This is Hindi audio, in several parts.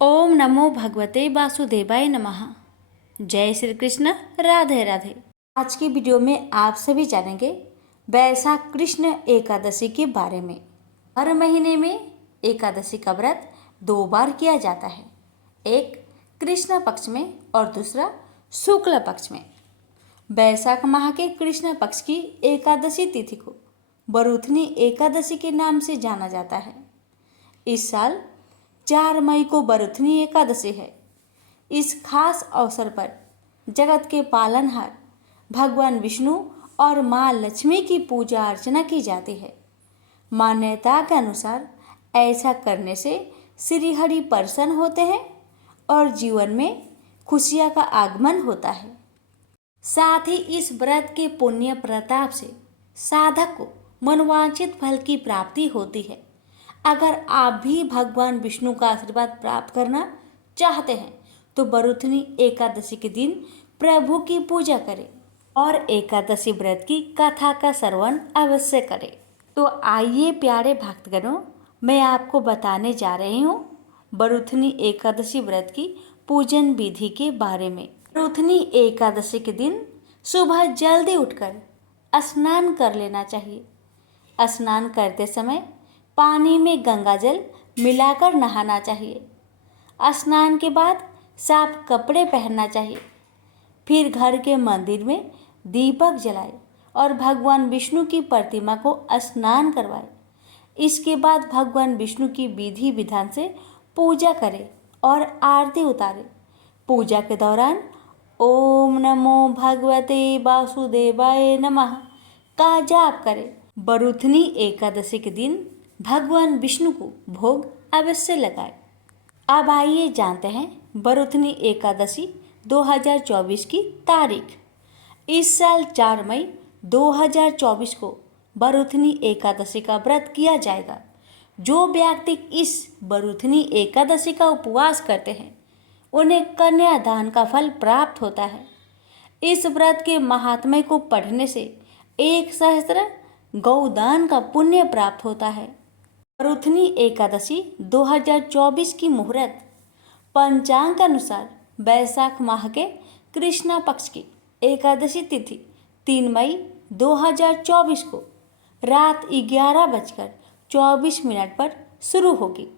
ओम नमो भगवते वासुदेवाय नमः। जय श्री कृष्ण, राधे राधे। आज की वीडियो में आप सभी जानेंगे वैशाख कृष्ण एकादशी के बारे में। हर महीने में एकादशी का व्रत 2 बार किया जाता है, एक कृष्ण पक्ष में और दूसरा शुक्ल पक्ष में। वैशाख माह के कृष्ण पक्ष की एकादशी तिथि को बरूथनी एकादशी के नाम से जाना जाता है। इस साल 4 मई को बरूथनी एकादशी है। इस खास अवसर पर जगत के पालनहार भगवान विष्णु और माँ लक्ष्मी की पूजा अर्चना की जाती है। मान्यता के अनुसार ऐसा करने से श्री हरि प्रसन्न होते हैं और जीवन में खुशियाँ का आगमन होता है। साथ ही इस व्रत के पुण्य प्रताप से साधक को मनोवांछित फल की प्राप्ति होती है। अगर आप भी भगवान विष्णु का आशीर्वाद प्राप्त करना चाहते हैं तो बरूथनी एकादशी के दिन प्रभु की पूजा करें और एकादशी व्रत की कथा का श्रवण अवश्य करें। तो आइए प्यारे भक्तगणों, मैं आपको बताने जा रही हूँ बरूथनी एकादशी व्रत की पूजन विधि के बारे में। बरूथनी एकादशी के दिन सुबह जल्दी उठकर स्नान कर लेना चाहिए। स्नान करते समय पानी में गंगाजल मिलाकर नहाना चाहिए। स्नान के बाद साफ कपड़े पहनना चाहिए। फिर घर के मंदिर में दीपक जलाए और भगवान विष्णु की प्रतिमा को स्नान करवाए। इसके बाद भगवान विष्णु की विधि विधान से पूजा करें और आरती उतारे। पूजा के दौरान ओम नमो भगवते वासुदेवाय नमः का जाप करें। बरूथनी एकादशी के दिन भगवान विष्णु को भोग अवश्य लगाए। अब आइए जानते हैं बरूथनी एकादशी 2024 की तारीख। इस साल 4 मई 2024 को बरूथनी एकादशी का व्रत किया जाएगा। जो व्यक्ति इस बरूथनी एकादशी का उपवास करते हैं उन्हें कन्यादान का फल प्राप्त होता है। इस व्रत के महात्म्य को पढ़ने से 1 सहस्त्र गौदान का पुण्य प्राप्त होता है। बरूथनी एकादशी 2024 की मुहूर्त पंचांग के अनुसार वैशाख माह के कृष्णा पक्ष की एकादशी तिथि 3 मई 2024 को रात 11:24 पर शुरू होगी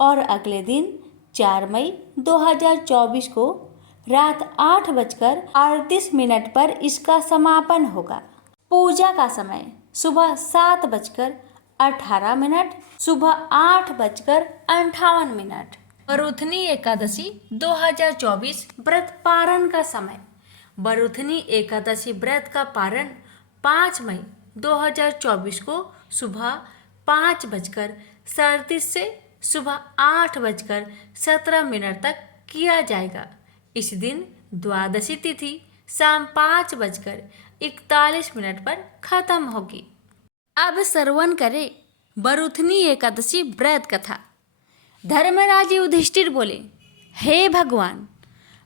और अगले दिन 4 मई 2024 को रात 8:38 पर इसका समापन होगा। पूजा का समय सुबह 7:18, सुबह 8:58। बरूथनी एकादशी 2024 व्रत पारण का समय। बरूथनी एकादशी व्रत का पारण 5 मई 2024 को सुबह 5:37 से सुबह 8:17 तक किया जाएगा। इस दिन द्वादशी तिथि शाम 5:41 पर खत्म होगी। अब श्रवण करें बरूथनी एकादशी व्रत कथा। धर्मराज युधिष्ठिर बोले, हे भगवान,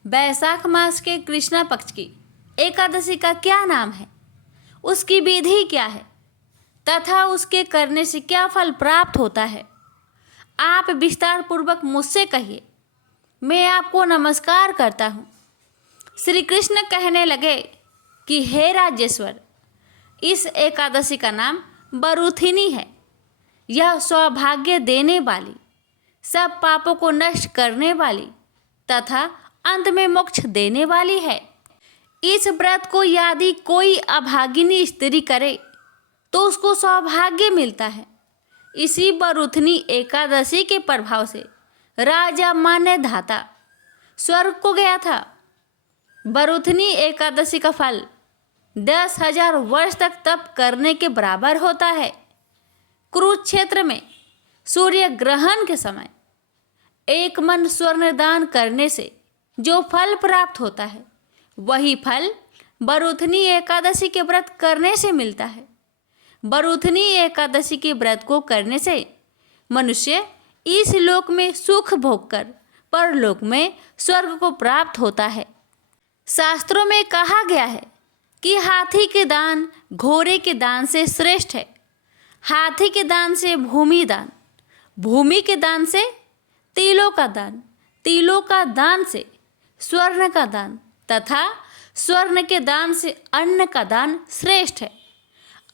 वैशाख मास के कृष्णा पक्ष की एकादशी का क्या नाम है, उसकी विधि क्या है तथा उसके करने से क्या फल प्राप्त होता है? आप विस्तार पूर्वक मुझसे कहिए। मैं आपको नमस्कार करता हूँ। श्री कृष्ण कहने लगे कि हे राजेश्वर, इस एकादशी का नाम बरूथिनी है। यह सौभाग्य देने वाली, सब पापों को नष्ट करने वाली तथा अंत में मोक्ष देने वाली है। इस व्रत को यदि कोई अभागिनी स्त्री करे तो उसको सौभाग्य मिलता है। इसी बरूथनी एकादशी के प्रभाव से राजा मान्यधाता स्वर्ग को गया था। बरूथनी एकादशी का फल 10,000 वर्ष तक तप करने के बराबर होता है। कुरुक्षेत्र में सूर्य ग्रहण के समय 1 मन स्वर्ण दान करने से जो फल प्राप्त होता है, वही फल बरूथनी एकादशी के व्रत करने से मिलता है। बरूथनी एकादशी के व्रत को करने से मनुष्य इस लोक में सुख भोगकर परलोक में स्वर्ग को प्राप्त होता है। शास्त्रों में कहा गया है कि हाथी के दान घोड़े के दान से श्रेष्ठ है। हाथी के दान से भूमि दान, भूमि के दान से तिलों का दान, तिलों का दान से स्वर्ण का दान तथा स्वर्ण के दान से अन्न का दान श्रेष्ठ है।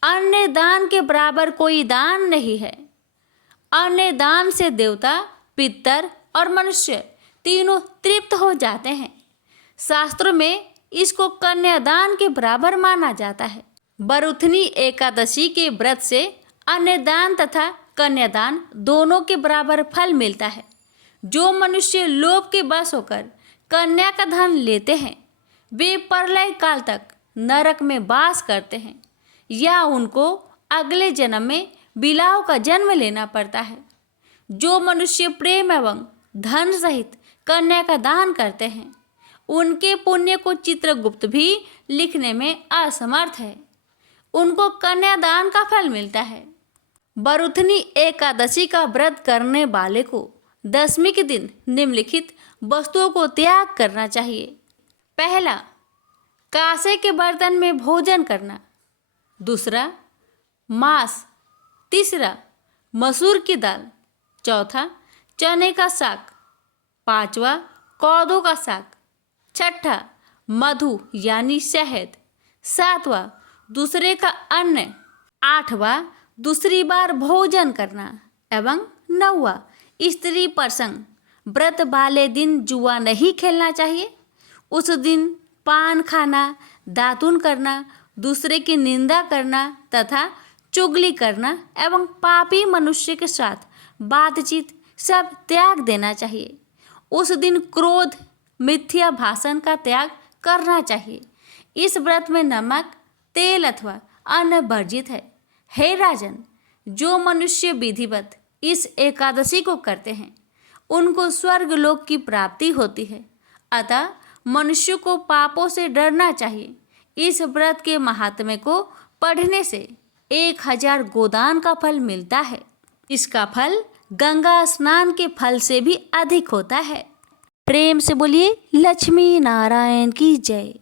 अन्य दान के बराबर कोई दान नहीं है। अन्य दान से देवता, पितर और मनुष्य तीनों तृप्त हो जाते हैं। शास्त्रों में इसको कन्यादान के बराबर माना जाता है। बरुथनी एकादशी के व्रत से अन्नदान तथा कन्यादान दोनों के बराबर फल मिलता है। जो मनुष्य लोभ के वश होकर कन्या का धन लेते हैं वे प्रलय काल तक नरक में वास करते हैं या उनको अगले जन्म में बिलाव का जन्म लेना पड़ता है। जो मनुष्य प्रेम एवं धन सहित कन्या का दान करते हैं उनके पुण्य को चित्रगुप्त भी लिखने में असमर्थ है। उनको कन्यादान का फल मिलता है। बरुथनी एकादशी का व्रत करने वाले को दशमी के दिन निम्नलिखित वस्तुओं को त्याग करना चाहिए। पहला, कांसे के बर्तन में भोजन करना। दूसरा, मांस। तीसरा, मसूर की दाल। चौथा, चने का साग। पांचवा, कोदो का साग। छठा, मधु यानी शहद। सातवां, दूसरे का अन्न। आठवां, दूसरी बार भोजन करना। एवं नौवां, स्त्री प्रसंग। व्रत वाले दिन जुआ नहीं खेलना चाहिए। उस दिन पान खाना, दातून करना, दूसरे की निंदा करना तथा चुगली करना एवं पापी मनुष्य के साथ बातचीत सब त्याग देना चाहिए। उस दिन क्रोध, मिथ्या भाषण का त्याग करना चाहिए। इस व्रत में नमक, तेल अथवा अन्न वर्जित है। हे राजन, जो मनुष्य विधिवत इस एकादशी को करते हैं उनको स्वर्ग लोक की प्राप्ति होती है। अतः मनुष्य को पापों से डरना चाहिए। इस व्रत के महात्म्य को पढ़ने से 1000 गोदान का फल मिलता है। इसका फल गंगा स्नान के फल से भी अधिक होता है। प्रेम से बोलिए लक्ष्मी नारायण की जय।